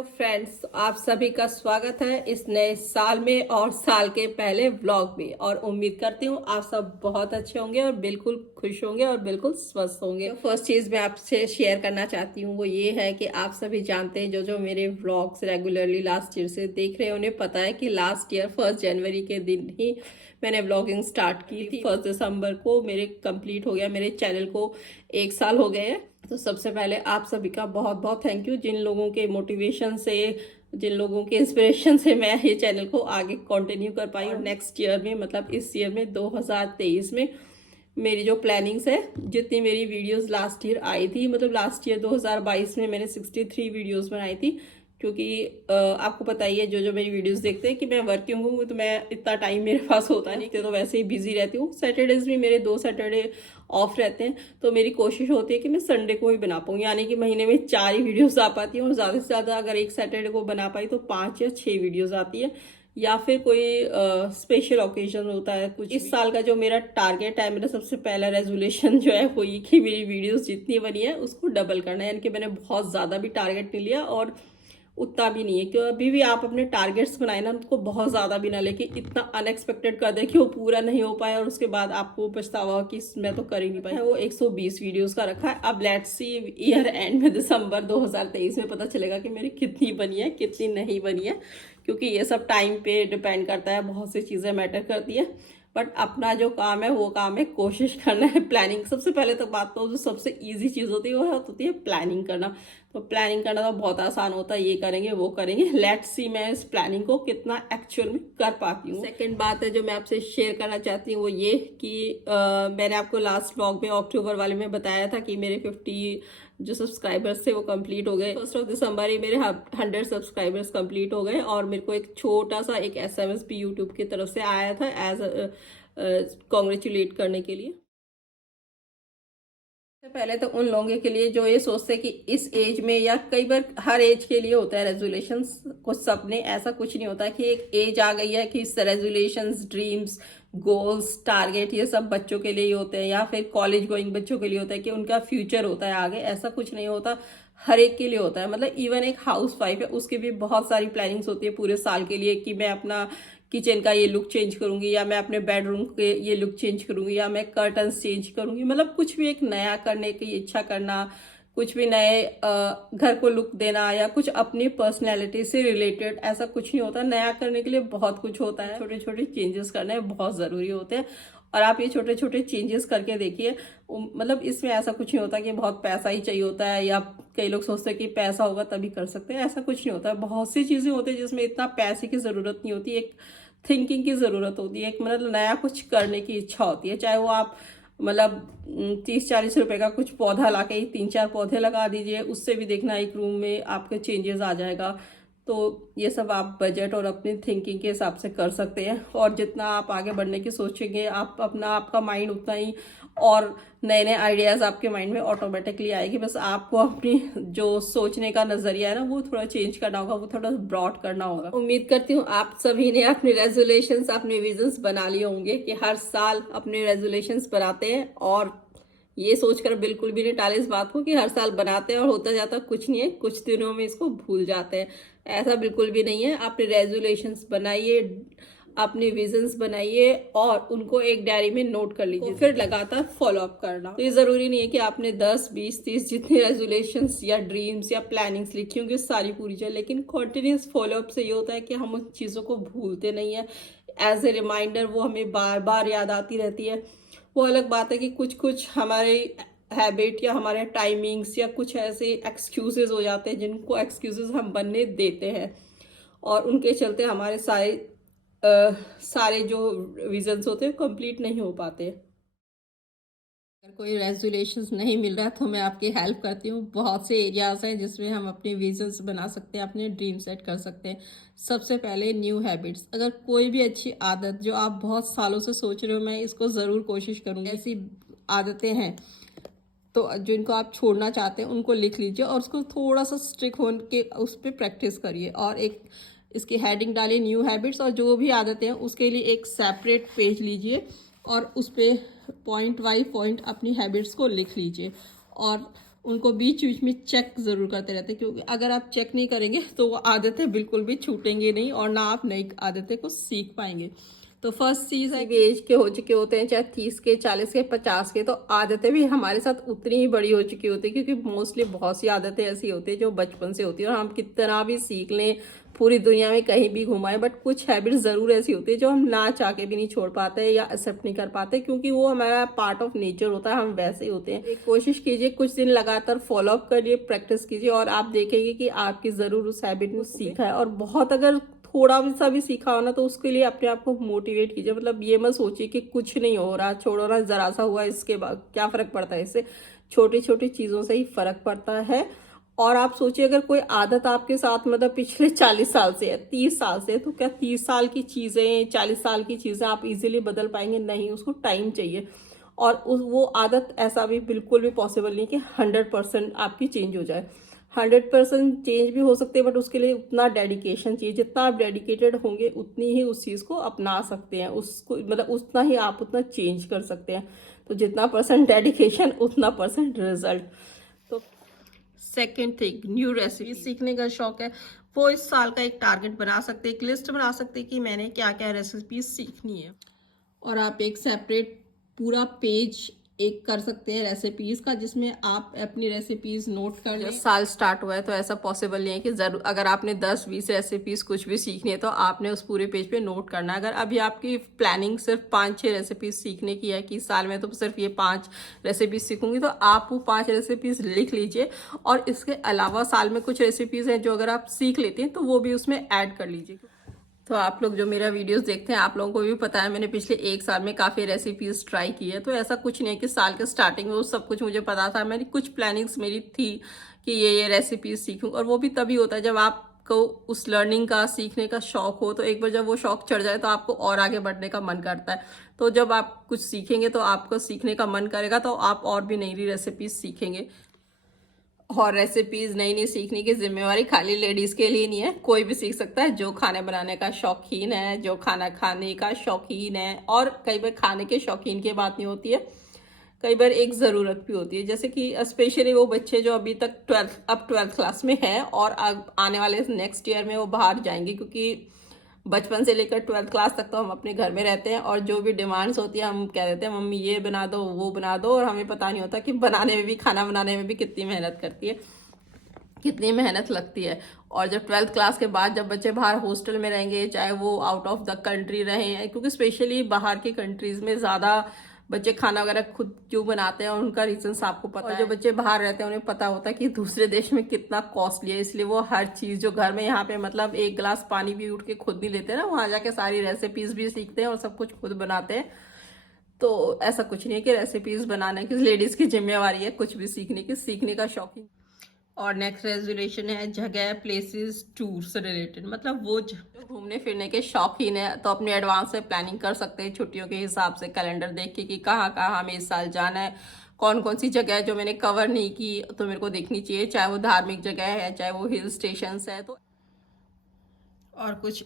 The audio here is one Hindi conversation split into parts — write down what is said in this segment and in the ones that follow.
हेलो फ्रेंड्स, आप सभी का स्वागत है इस नए साल में और साल के पहले व्लॉग में। और उम्मीद करती हूँ आप सब बहुत अच्छे होंगे और बिल्कुल खुश होंगे और बिल्कुल स्वस्थ होंगे। तो फर्स्ट चीज़ मैं आपसे शेयर करना चाहती हूँ वो ये है कि आप सभी जानते हैं, जो मेरे व्लॉग्स रेगुलरली लास्ट ईयर से देख रहे हैं उन्हें पता है कि लास्ट ईयर 1 जनवरी के दिन ही मैंने व्लॉगिंग स्टार्ट की थी। 1 दिसंबर को मेरे कंप्लीट हो गया, मेरे चैनल को 1 साल हो गए हैं। तो सबसे पहले आप सभी का बहुत बहुत थैंक यू, जिन लोगों के मोटिवेशन से, जिन लोगों के इंस्पिरेशन से मैं ये चैनल को आगे कंटिन्यू कर पाई। और नेक्स्ट ईयर में, मतलब इस ईयर में 2023 में मेरी जो प्लानिंग्स है, जितनी मेरी वीडियोस लास्ट ईयर आई थी, मतलब लास्ट ईयर 2022 में मैंने 63 वीडियोस बनाई थी। क्योंकि आपको पता ही है, जो मेरी वीडियोस देखते हैं, कि मैं वर्किंग हूँ, तो मैं इतना टाइम मेरे पास होता नहीं, तो वैसे ही बिजी रहती हूँ। सैटरडेज भी मेरे 2 सैटरडे ऑफ रहते हैं, तो मेरी कोशिश होती है कि मैं संडे को ही बना पाऊँ, यानी कि महीने में 4 ही वीडियोस आ पाती हैं। और ज़्यादा से ज़्यादा अगर एक सैटरडे को बना पाई तो 5 या 6 वीडियोस आती है, या फिर कोई स्पेशल ओकेजन होता है कुछ। इस साल का जो मेरा टारगेट है, मेरा सबसे पहला रेजोल्यूशन जो है वो ये कि मेरी वीडियोस जितनी बनी है उसको डबल करना है। यानी कि मैंने बहुत ज़्यादा भी टारगेट नहीं लिया और उतना भी नहीं है, क्योंकि अभी भी आप अपने टारगेट्स बनाए ना, उनको बहुत ज़्यादा भी ना लेके इतना अनएक्सपेक्टेड कर दे कि वो पूरा नहीं हो पाया और उसके बाद आपको पछतावा हो कि मैं तो कर ही नहीं पाया। वो 120 वीडियोस का रखा है। अब लेट्स सी ईयर एंड में दिसंबर 2023 में पता चलेगा कि मेरी कितनी बनी है, कितनी नहीं बनी है, क्योंकि ये सब टाइम पे डिपेंड करता है, बहुत सी चीज़ें मैटर करती है। बट अपना जो काम है वो काम है कोशिश करना है, प्लानिंग। सबसे पहले तो बात तो जो सबसे इजी चीज़ होती है वो होती है प्लानिंग करना। तो प्लानिंग करना तो बहुत आसान होता है, ये करेंगे वो करेंगे। लेट्स सी मैं इस प्लानिंग को कितना एक्चुअल में कर पाती हूँ। सेकंड बात है जो मैं आपसे शेयर करना चाहती हूँ वो ये कि मैंने आपको लास्ट व्लॉग में अक्टूबर वाले में बताया था कि मेरे 50 जो सब्सक्राइबर्स थे वो कंप्लीट हो गए। 1 दिसंबर ही मेरे 100 सब्सक्राइबर्स कंप्लीट हो गए और मेरे को एक छोटा सा एक SMS भी यूट्यूब की तरफ से आया था एज कॉन्ग्रेचुलेट करने के लिए। सबसे पहले तो उन लोगों के लिए जो ये सोचते हैं कि इस एज में, या कई बार हर एज के लिए होता है रेजोल्यूशंस, कुछ सपने, ऐसा कुछ नहीं होता कि एक एज आ गई है कि रेजोल्यूशंस, ड्रीम्स, गोल्स, टारगेट ये सब बच्चों के लिए ही होते हैं, या फिर कॉलेज गोइंग बच्चों के लिए होता है कि उनका फ्यूचर होता है आगे। ऐसा कुछ नहीं होता, हर एक के लिए होता है। मतलब इवन एक हाउस वाइफ है, उसकी भी बहुत सारी प्लानिंग्स होती है पूरे साल के लिए, कि मैं अपना किचन का ये लुक चेंज करूंगी, या मैं अपने बेडरूम के ये लुक चेंज करूंगी, या मैं कर्टन्स चेंज करूंगी। मतलब कुछ भी एक नया करने की इच्छा करना, कुछ भी नए घर को लुक देना, या कुछ अपनी पर्सनैलिटी से रिलेटेड, ऐसा कुछ नहीं होता। नया करने के लिए बहुत कुछ होता है, छोटे छोटे चेंजेस करने बहुत ज़रूरी होते हैं। और आप ये छोटे छोटे चेंजेस करके देखिए। मतलब इसमें ऐसा कुछ नहीं होता कि बहुत पैसा ही चाहिए होता है, या कई लोग सोचते हैं कि पैसा होगा तभी कर सकते हैं। ऐसा कुछ नहीं होता है। बहुत सी चीज़ें होती है जिसमें इतना पैसे की ज़रूरत नहीं होती, एक थिंकिंग की ज़रूरत होती है, एक मतलब नया कुछ करने की इच्छा होती है। चाहे वो आप मतलब 30-40 रुपए का कुछ पौधा ला के 3-4 पौधे लगा दीजिए, उससे भी देखना एक रूम में आपके चेंजेस आ जाएगा। तो ये सब आप बजट और अपनी थिंकिंग के हिसाब से कर सकते हैं। और जितना आप आगे बढ़ने की सोचेंगे, आपका माइंड उतना ही, और नए नए आइडियाज़ आपके माइंड में ऑटोमेटिकली आएगी। बस आपको अपनी जो सोचने का नज़रिया है ना, वो थोड़ा चेंज करना होगा, वो थोड़ा ब्रॉड करना होगा। उम्मीद करती हूँ आप सभी ने अपने रेजोल्यूशंस, अपने विजन्स बना लिए होंगे, कि हर साल अपने रेजोल्यूशंस बनाते हैं, और ये सोचकर बिल्कुल भी नहीं टाले इस बात को कि हर साल बनाते हैं और होता जाता कुछ नहीं है, कुछ दिनों में इसको भूल जाते हैं। ऐसा बिल्कुल भी नहीं है। अपने रेजोल्यूशंस बनाइए, अपने विजन्स बनाइए, और उनको एक डायरी में नोट कर लीजिए, फिर लगातार फॉलो अप करना। तो ये जरूरी नहीं है कि आपने 10, 20, 30 जितने रेजोल्यूशंस या ड्रीम्स या प्लानिंग्स लिखी होंगी सारी पूरी जाए, लेकिन कॉन्टिन्यूस फॉलो अप से ये होता है कि हम उन चीज़ों को भूलते नहीं है। एज ए रिमाइंडर वो हमें बार बार याद आती रहती है। वो अलग बात है कि कुछ कुछ हमारे हैबिट या हमारे टाइमिंग्स या कुछ ऐसे एक्सक्यूजेज हो जाते हैं, जिनको एक्सक्यूजेज हम बनने देते हैं, और उनके चलते हमारे सारे जो विजन्स होते हैं कंप्लीट नहीं हो पाते। अगर कोई रेजोल्यूशंस नहीं मिल रहा तो मैं आपकी हेल्प करती हूँ। बहुत से एरियाज हैं जिसमें हम अपने विजन्स बना सकते हैं, अपने ड्रीम सेट कर सकते हैं। सबसे पहले न्यू हैबिट्स। अगर कोई भी अच्छी आदत जो आप बहुत सालों से सोच रहे हो मैं इसको ज़रूर कोशिश करूँगी, ऐसी आदतें हैं तो जिनको आप छोड़ना चाहते हैं उनको लिख लीजिए, और उसको थोड़ा सा स्ट्रिक होने के उस पर प्रैक्टिस करिए, और एक इसकी हेडिंग डालिए न्यू हैबिट्स। और जो भी आदतें हैं उसके लिए एक सेपरेट पेज लीजिए, और उस पर पॉइंट बाई पॉइंट अपनी हैबिट्स को लिख लीजिए, और उनको बीच बीच में चेक ज़रूर करते रहते हैं, क्योंकि अगर आप चेक नहीं करेंगे तो वो आदतें बिल्कुल भी छूटेंगी नहीं और ना आप नई आदतें को सीख पाएंगे। तो फर्स्ट चीज़ है कि एज के हो चुके होते हैं, चाहे 30 के, 40 के, 50 के, तो आदतें भी हमारे साथ उतनी ही बड़ी हो चुकी होती है, क्योंकि मोस्टली बहुत सी आदतें ऐसी होती है जो बचपन से होती है और हम कितना भी सीख लें, पूरी दुनिया में कहीं भी घुमाएं, बट कुछ हैबिट्स ज़रूर ऐसी होती है जो हम ना चाह के भी नहीं छोड़ पाते या एक्सेप्ट नहीं कर पाते, क्योंकि वो हमारा पार्ट ऑफ नेचर होता है, हम वैसे ही होते हैं। एक कोशिश कीजिए, कुछ दिन लगातार फॉलो अप करिए, प्रैक्टिस कीजिए और आप देखेंगे कि आपकी ज़रूर उस हैबिट में सीखा है। और बहुत अगर थोड़ा भी सा भी सीखा हो ना, तो उसके लिए अपने आप को मोटिवेट कीजिए। मतलब ये मत सोचिए कि कुछ नहीं हो रहा, छोड़ो ना, जरा सा हुआ, इसके बाद क्या फर्क पड़ता है, इससे छोटी छोटी चीज़ों से ही फर्क पड़ता है। और आप सोचिए, अगर कोई आदत आपके साथ मतलब पिछले 40 साल से है, 30 साल से है, तो क्या 30 साल की चीज़ें, 40 साल की चीज़ें आप इजीली बदल पाएंगे? नहीं, उसको टाइम चाहिए। और वो आदत ऐसा भी बिल्कुल भी पॉसिबल नहीं कि 100% आपकी चेंज हो जाए। 100% चेंज भी हो सकते हैं, बट उसके लिए उतना डेडिकेशन चाहिए। जितना आप डेडिकेटेड होंगे उतनी ही उस चीज़ को अपना सकते हैं, उसको मतलब उतना ही आप उतना चेंज कर सकते हैं। तो जितना % डेडिकेशन उतना % रिजल्ट। तो सेकेंड थिंग, न्यू रेसिपी सीखने का शौक है, वो इस साल का एक टारगेट बना सकते हैं, एक लिस्ट बना सकते हैं कि मैंने क्या क्या रेसिपी सीखनी है। और आप एक सेपरेट पूरा पेज एक कर सकते हैं रेसिपीज़ का, जिसमें आप अपनी रेसिपीज़ नोट कर लें। साल स्टार्ट हुआ है तो ऐसा पॉसिबल नहीं है कि ज़रूर अगर आपने 10-20 रेसिपीज़ कुछ भी सीखनी है तो आपने उस पूरे पेज पे नोट करना है। अगर अभी आपकी प्लानिंग सिर्फ 5-6 रेसिपीज़ सीखने की है कि साल में तो सिर्फ ये 5 रेसिपीज़ सीखूंगी, तो आप वो 5 रेसिपीज़ लिख लीजिए। और इसके अलावा साल में कुछ रेसिपीज़ हैं जो अगर आप सीख लेते हैं तो वो भी उसमें ऐड कर लीजिए। तो आप लोग जो मेरा वीडियोस देखते हैं, आप लोगों को भी पता है मैंने पिछले 1 साल में काफ़ी रेसिपीज़ ट्राई की है। तो ऐसा कुछ नहीं है कि साल के स्टार्टिंग में वो सब कुछ मुझे पता था। मेरी कुछ प्लानिंग्स मेरी थी कि ये रेसिपीज़ सीखूं, और वो भी तभी होता है जब आपको उस लर्निंग का, सीखने का शौक हो। तो एक बार जब वो शौक चढ़ जाए तो आपको और आगे बढ़ने का मन करता है। तो जब आप कुछ सीखेंगे तो आपको सीखने का मन करेगा, तो आप और भी नई नई रेसिपीज़ सीखेंगे। और रेसिपीज नई नई सीखने की जिम्मेवारी खाली लेडीज के लिए नहीं है, कोई भी सीख सकता है जो खाने बनाने का शौकीन है, जो खाना खाने का शौकीन है। और कई बार खाने के शौकीन की बात नहीं होती है, कई बार एक ज़रूरत भी होती है। जैसे कि स्पेशली वो बच्चे जो अभी तक 12th क्लास में है और आने वाले नेक्स्ट ईयर में वो बाहर जाएंगे, क्योंकि बचपन से लेकर 12th क्लास तक तो हम अपने घर में रहते हैं, और जो भी डिमांड्स होती है हम कह देते हैं मम्मी ये बना दो, वो बना दो, और हमें पता नहीं होता कि बनाने में भी, खाना बनाने में भी कितनी मेहनत करती है, कितनी मेहनत लगती है। और जब 12th क्लास के बाद जब बच्चे बाहर हॉस्टल में रहेंगे, चाहे वो आउट ऑफ द कंट्री रहें, क्योंकि स्पेशली बाहर की कंट्रीज में ज़्यादा बच्चे खाना वगैरह खुद क्यों बनाते हैं और उनका रीजंस आपको पता है। जो बच्चे बाहर रहते हैं उन्हें पता होता है कि दूसरे देश में कितना कॉस्टली है, इसलिए वो हर चीज़ जो घर में यहाँ पे मतलब एक गिलास पानी भी उठ के खुद नहीं लेते ना, वहाँ जाके सारी रेसिपीज भी सीखते हैं और सब कुछ खुद बनाते हैं। तो ऐसा कुछ नहीं है कि रेसिपीज बनाने की लेडीज की जिम्मेवारी है, कुछ भी सीखने की, सीखने का शौकीन। और नेक्स्ट रेजोल्यूशन है जगह, प्लेसेस, टूर से रिलेटेड। मतलब वो जो घूमने फिरने के शौकीन है तो अपने एडवांस से प्लानिंग कर सकते हैं, छुट्टियों के हिसाब से कैलेंडर देख के कि कहाँ कहाँ हमें इस साल जाना है, कौन कौन सी जगह है जो मैंने कवर नहीं की तो मेरे को देखनी चाहिए, चाहे वो धार्मिक जगह है, चाहे वो हिल स्टेशंस है। तो और कुछ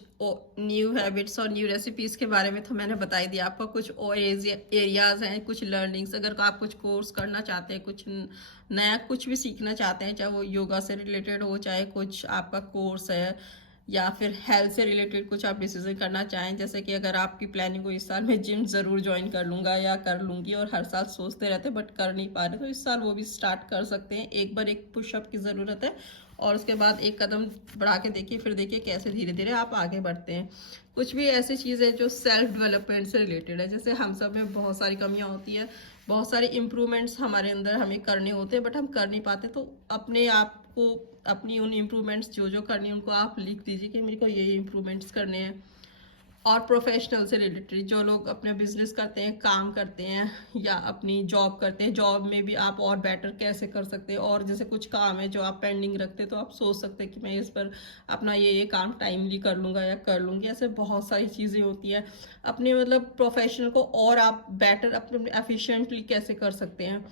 न्यू हैबिट्स और न्यू रेसिपीज़ के बारे में तो मैंने बता ही दिया आपको। कुछ और एरियाज हैं, कुछ लर्निंग्स, अगर आप कुछ कोर्स करना चाहते हैं, कुछ नया कुछ भी सीखना चाहते हैं, चाहे वो योगा से रिलेटेड हो, चाहे कुछ आपका कोर्स है, या फिर हेल्थ से रिलेटेड कुछ आप डिसीजन करना चाहें, जैसे कि अगर आपकी प्लानिंग हो इस साल मैं जिम ज़रूर ज्वाइन कर लूँगा या कर लूँगी, और हर साल सोचते रहते बट कर नहीं पा रहे, तो इस साल वो भी स्टार्ट कर सकते हैं। एक बार एक पुशअप की ज़रूरत है और उसके बाद एक कदम बढ़ा के देखिए, फिर देखिए कैसे धीरे धीरे आप आगे बढ़ते हैं। कुछ भी ऐसी चीज़ें जो सेल्फ डेवलपमेंट से रिलेटेड है, जैसे हम सब में बहुत सारी कमियां होती है, बहुत सारे इम्प्रूवमेंट्स हमारे अंदर हमें करने होते हैं बट हम कर नहीं पाते। तो अपने आप को, अपनी उन इम्प्रूवमेंट्स जो जो करनी है उनको आप लिख दीजिए कि मेरे को ये इम्प्रूवमेंट्स करने हैं। और प्रोफेशनल से रिलेटेड जो लोग अपने बिजनेस करते हैं, काम करते हैं या अपनी जॉब करते हैं, जॉब में भी आप और बेटर कैसे कर सकते हैं। और जैसे कुछ काम है जो आप पेंडिंग रखते हैं तो आप सोच सकते हैं कि मैं इस पर अपना ये काम टाइमली कर लूँगा या कर लूँगी। ऐसे बहुत सारी चीज़ें होती हैं। अपने मतलब प्रोफेशनल को और आप बेटर अपने एफिशिएंटली कैसे कर सकते हैं।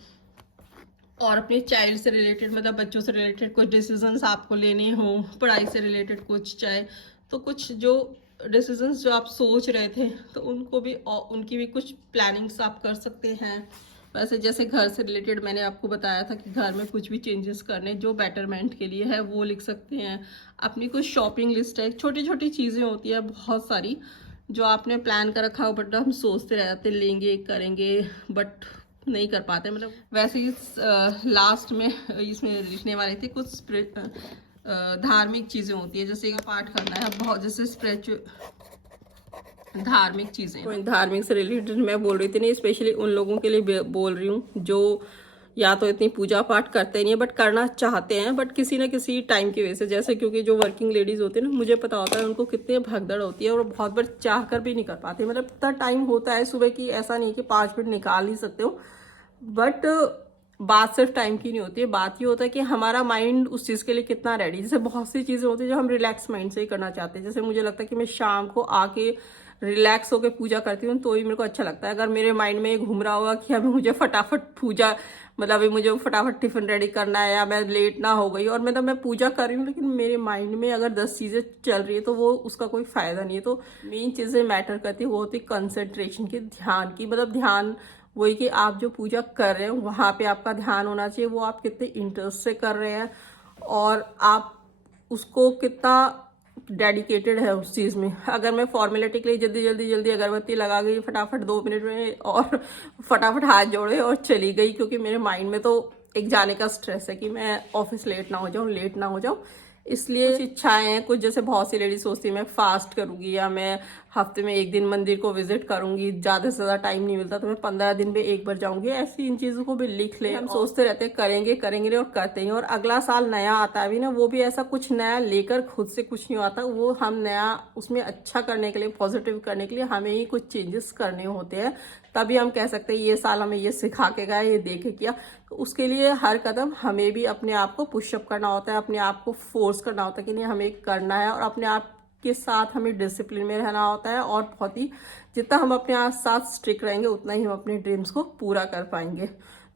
और अपने चाइल्ड से रिलेटेड, मतलब बच्चों से रिलेटेड कुछ डिसीजंस आपको लेने हों, पढ़ाई से रिलेटेड कुछ, चाहे तो कुछ जो डिसीजंस जो आप सोच रहे थे तो उनको भी, उनकी भी कुछ प्लानिंग्स आप कर सकते हैं। वैसे जैसे घर से रिलेटेड मैंने आपको बताया था कि घर में कुछ भी चेंजेस करने जो बेटरमेंट के लिए है वो लिख सकते हैं। अपनी कुछ शॉपिंग लिस्ट है, छोटी छोटी चीज़ें होती है बहुत सारी जो आपने प्लान कर रखा हो, बट हम सोचते रह जाते लेंगे करेंगे बट नहीं कर पाते। मतलब वैसे ही लास्ट में इसमें लिखने वाले थे कुछ धार्मिक चीज़ें होती है, जैसे पाठ करना है बहुत, जैसे धार्मिक चीज़ें, धार्मिक से रिलेटेड मैं बोल रही थी नहीं, स्पेशली उन लोगों के लिए बोल रही हूँ जो या तो इतनी पूजा पाठ करते नहीं है बट करना चाहते हैं, बट किसी ना किसी टाइम की वजह से, जैसे क्योंकि जो वर्किंग लेडीज होती है ना, मुझे पता होता है उनको कितनी भगदड़ होती है और बहुत बार चाह कर भी नहीं कर पाते। मतलब इतना टाइम होता है सुबह की, ऐसा नहीं कि 5 मिनट निकाल ही सकते हो, बट बात सिर्फ टाइम की नहीं होती है, बात ये होता है कि हमारा माइंड उस चीज़ के लिए कितना रेडी। जैसे बहुत सी चीज़ें होती है जो हम रिलैक्स माइंड से ही करना चाहते हैं। जैसे मुझे लगता है कि मैं शाम को आके रिलैक्स होकर पूजा करती हूँ तो ही मेरे को अच्छा लगता है। अगर मेरे माइंड में ये घूम रहा होगा कि अभी मुझे फटाफट पूजा, मतलब अभी मुझे फटाफट टिफिन रेडी करना है या मैं लेट ना हो गई और मैं पूजा कर रही हूँ, लेकिन मेरे माइंड में अगर 10 चीज़ें चल रही है तो वो उसका कोई फायदा नहीं है। तो मेन चीज़ें मैटर करती है, वो होती है कंसंट्रेशन की, ध्यान की। मतलब ध्यान वही कि आप जो पूजा कर रहे हो वहाँ पे आपका ध्यान होना चाहिए, वो आप कितने इंटरेस्ट से कर रहे हैं और आप उसको कितना डेडिकेटेड है उस चीज़ में। अगर मैं फॉर्मेलिटी के लिए जल्दी अगरबत्ती लगा गई फटाफट 2 मिनट में और फटाफट हाथ जोड़े और चली गई, क्योंकि मेरे माइंड में तो एक जाने का स्ट्रेस है कि मैं ऑफिस लेट ना हो जाऊं, इसलिए कुछ इच्छाएं हैं कुछ। जैसे बहुत सी लेडी सोचती है मैं फास्ट करूंगी या मैं हफ्ते में 1 दिन मंदिर को विजिट करूंगी, ज़्यादा से ज़्यादा टाइम नहीं मिलता तो मैं 15 दिन में 1 बार जाऊंगी। ऐसी इन चीज़ों को भी लिख ले। हम सोचते रहते हैं करेंगे और करते हैं, और अगला साल नया आता है भी ना, वो भी ऐसा कुछ नया लेकर खुद से कुछ नहीं आता, वो हम नया उसमें अच्छा करने के लिए, पॉजिटिव करने के लिए हमें ही कुछ चेंजेस करने होते हैं। तभी हम कह सकते हैं ये साल हमें ये सिखा के गया, ये दे के किया। तो उसके लिए हर कदम हमें भी अपने आप को पुशअप करना होता है, अपने आप को फोर्स करना होता है कि नहीं हमें करना है, और अपने आप के साथ हमें डिसिप्लिन में रहना होता है। और बहुत ही जितना हम अपने साथ स्ट्रिक्ट रहेंगे उतना ही हम अपने ड्रीम्स को पूरा कर पाएंगे।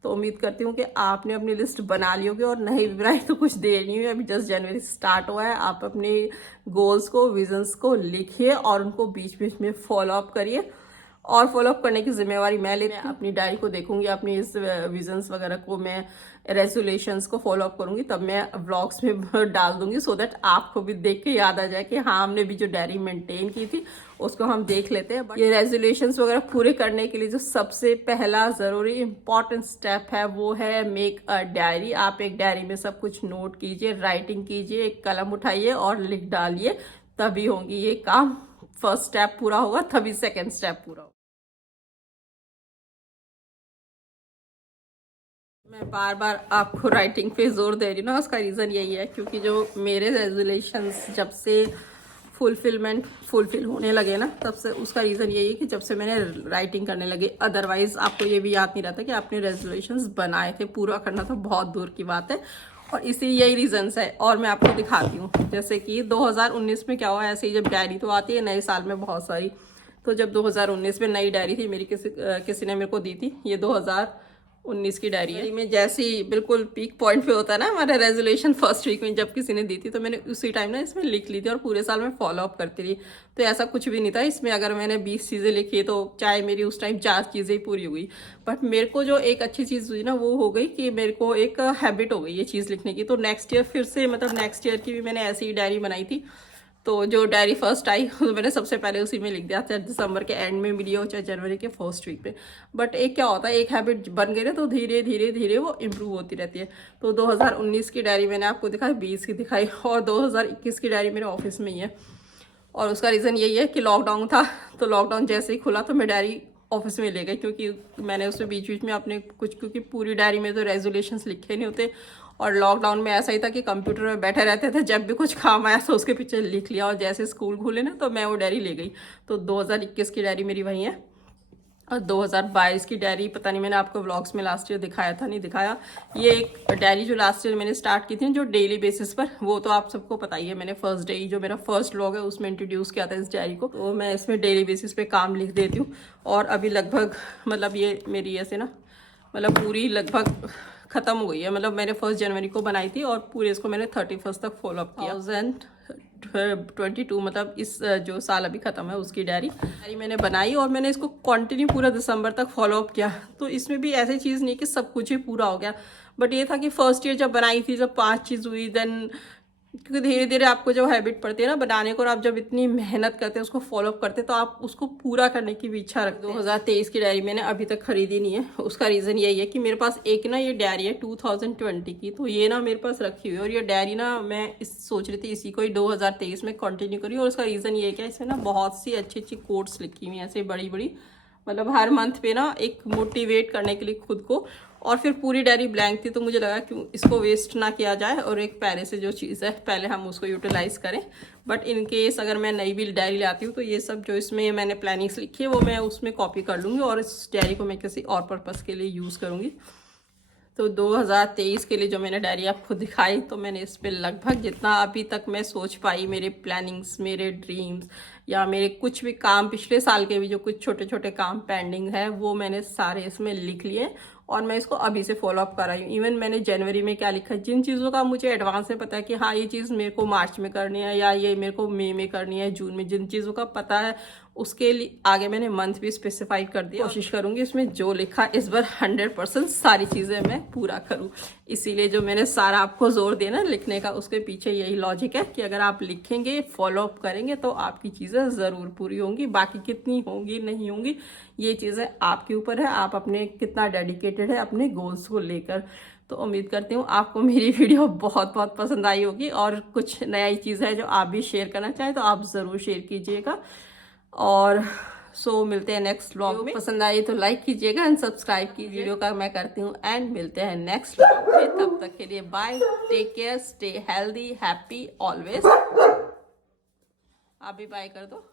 तो उम्मीद करती हूँ कि आपने अपनी लिस्ट बना ली होगी, और नहीं भी बनाई तो कुछ देर नहीं हुई, अभी 10 जनवरी स्टार्ट हुआ है। आप अपने गोल्स को, विजन्स को लिखिए और उनको बीच बीच में फॉलो अप करिए, और फॉलोअप करने की जिम्मेवारी मैं लेती हूँ। अपनी डायरी को देखूंगी, अपनी इस विजन्स वगैरह को, मैं रेजोल्यूशंस को फॉलोअप करूंगी, तब मैं व्लॉग्स में डाल दूंगी, सो दैट आपको भी देख के याद आ जाए कि हाँ हमने भी जो डायरी मेंटेन की थी उसको हम देख लेते हैं। बट ये रेजोल्यूशंस वगैरह पूरे करने के लिए जो सबसे पहला ज़रूरी इंपॉर्टेंट स्टेप है वो है मेक अ डायरी। आप एक डायरी में सब कुछ नोट कीजिए, राइटिंग कीजिए, एक कलम उठाइए और लिख डालिए, तभी होंगी ये काम। फर्स्ट स्टेप पूरा होगा तभी सेकेंड स्टेप पूरा होगा। मैं बार बार आपको राइटिंग पे जोर दे रही हूँ ना, उसका रीज़न यही है क्योंकि जो मेरे रेजोल्यूशंस जब से फुलफिल होने लगे ना, तब से उसका रीज़न यही है कि जब से मैंने राइटिंग करने लगे। अदरवाइज आपको ये भी याद नहीं रहता कि आपने रेजोल्यूशंस बनाए थे, पूरा करना तो बहुत दूर की बात है। और इसी यही रीजंस है, और मैं आपको दिखाती हूँ। जैसे कि 2019 में क्या हुआ, ऐसे ही जब डायरी तो आती है नए साल में बहुत सारी, तो जब 2019 में नई डायरी थी मेरी, किसी ने मेरे को दी थी, ये 2019 की डायरी है। में जैसे ही बिल्कुल पीक पॉइंट पे होता है ना हमारा रेजोल्यूशन, फर्स्ट वीक में जब किसी ने दी थी तो मैंने उसी टाइम ना इसमें लिख ली थी, और पूरे साल में फॉलो अप करती रही। तो ऐसा कुछ भी नहीं था इसमें, अगर मैंने 20 चीज़ें लिखी तो चाहे मेरी उस टाइम 4 चीज़ें ही पूरी हुई। बट मेरे को जो एक अच्छी चीज़ हुई ना वो हो गई कि मेरे को एक हैबिट हो गई ये चीज़ लिखने की। तो नेक्स्ट ईयर फिर से, मतलब नेक्स्ट ईयर की भी मैंने ऐसी ही डायरी बनाई थी। तो जो डायरी फर्स्ट आई तो मैंने सबसे पहले उसी में लिख दिया, चाहे दिसंबर के एंड में मिली हो चाहे जनवरी के फर्स्ट वीक में। बट एक क्या होता है, एक हैबिट बन गई ना तो धीरे धीरे वो इम्प्रूव होती रहती है। तो 2019 की डायरी मैंने आपको दिखाई, 20 की दिखाई, और 2021 की डायरी मेरे ऑफिस में ही है। और उसका रीज़न यही है कि लॉकडाउन था, तो लॉकडाउन जैसे ही खुला तो मैं डायरी ऑफिस में ले गई, क्योंकि मैंने उसमें बीच में अपने कुछ, क्योंकि पूरी डायरी में तो रेजोल्यूशंस लिखे नहीं होते, और लॉकडाउन में ऐसा ही था कि कंप्यूटर में बैठे रहते थे, जब भी कुछ काम आया तो उसके पीछे लिख लिया, और जैसे स्कूल खुले ना तो मैं वो डायरी ले गई। तो 2021 की डायरी मेरी वही है। और 2022 की डायरी पता नहीं मैंने आपको व्लॉग्स में लास्ट ईयर दिखाया था, नहीं दिखाया। ये एक डायरी जो लास्ट ईयर मैंने स्टार्ट की थी जो डेली बेसिस पर, वो तो आप सबको पता ही है। मैंने फर्स्ट डे जो मेरा फर्स्ट व्लॉग है उसमें इंट्रोड्यूस किया था इस डायरी को। तो मैं इसमें डेली बेसिस पे काम लिख देती हूँ, और अभी लगभग, मतलब ये मेरी ऐसे ना, मतलब पूरी लगभग ख़त्म हो गई है। मतलब मैंने 1 जनवरी को बनाई थी और पूरे इसको मैंने 31 तक फॉलो अप किया। 2022 मतलब इस जो साल अभी ख़त्म है उसकी डायरी मैंने बनाई और मैंने इसको कंटिन्यू पूरा दिसंबर तक फॉलो अप किया। तो इसमें भी ऐसी चीज़ नहीं कि सब कुछ ही पूरा हो गया, बट ये था कि फर्स्ट ईयर जब बनाई थी, जब 5 चीज़ हुई, देन क्योंकि धीरे धीरे आपको जब हैबिट पड़ती है ना बनाने को और आप जब इतनी मेहनत करते हैं उसको फॉलो अप करते हैं तो आप उसको पूरा करने की भी इच्छा रखते हैं। 2023 की डायरी मैंने अभी तक खरीदी नहीं है। उसका रीज़न यही है कि मेरे पास एक ना ये डायरी है 2020 की, तो ये ना मेरे पास रखी हुई है और ये डायरी ना मैं सोच रही थी इसी को ही 2023 में कंटिन्यू करी। और उसका रीज़न ये है कि इसमें ना बहुत सी अच्छी अच्छी कोट्स लिखी हुई हैं ऐसे बड़ी बड़ी, मतलब हर मंथ पे ना एक मोटिवेट करने के लिए खुद को। और फिर पूरी डायरी ब्लैंक थी तो मुझे लगा क्यों इसको वेस्ट ना किया जाए और एक पहले से जो चीज़ है पहले हम उसको यूटिलाइज करें। बट इन केस अगर मैं नई भी डायरी लाती हूँ तो ये सब जो इसमें मैंने प्लानिंग्स लिखी है वो मैं उसमें कॉपी कर लूँगी और इस डायरी को मैं किसी और पर्पज़ के लिए यूज़ करूँगी। तो 2023 के लिए जो मैंने डायरी आपको दिखाई तो मैंने इस पर लगभग जितना अभी तक मैं सोच पाई, मेरे प्लानिंग्स, मेरे ड्रीम्स या मेरे कुछ भी काम, पिछले साल के भी जो कुछ छोटे छोटे काम पेंडिंग है वो मैंने सारे इसमें लिख लिए और मैं इसको अभी से फॉलो अप कर रही हूँ। इवन मैंने जनवरी में क्या लिखा है, जिन चीज़ों का मुझे एडवांस में पता है कि हाँ ये चीज़ मेरे को मार्च में करनी है या ये मेरे को मई में करनी है, जून में, जिन चीज़ों का पता है उसके लिए आगे मैंने मंथ भी स्पेसिफाइड कर दिया। कोशिश करूंगी इसमें जो लिखा इस बार 100% सारी चीज़ें मैं पूरा करूं। इसीलिए जो मैंने सारा आपको जोर दिया ना लिखने का, उसके पीछे यही लॉजिक है कि अगर आप लिखेंगे, फॉलो अप करेंगे तो आपकी चीज़ें ज़रूर पूरी होंगी। बाकी कितनी होंगी नहीं होंगी ये चीज़ें आपके ऊपर है, आप अपने कितना डेडिकेटेड है अपने गोल्स को लेकर। तो उम्मीद करती हूँ आपको मेरी वीडियो बहुत बहुत पसंद आई होगी और कुछ नई चीज़ है जो आप भी शेयर करना चाहें तो आप ज़रूर शेयर कीजिएगा। और मिलते हैं नेक्स्ट व्लॉग में। पसंद आई तो लाइक कीजिएगा एंड सब्सक्राइब कीजिए। वीडियो का मैं करती हूँ एंड मिलते हैं नेक्स्ट व्लॉग में। तब तक के लिए bye, take care, stay healthy, happy always. आप भी बाय कर दो।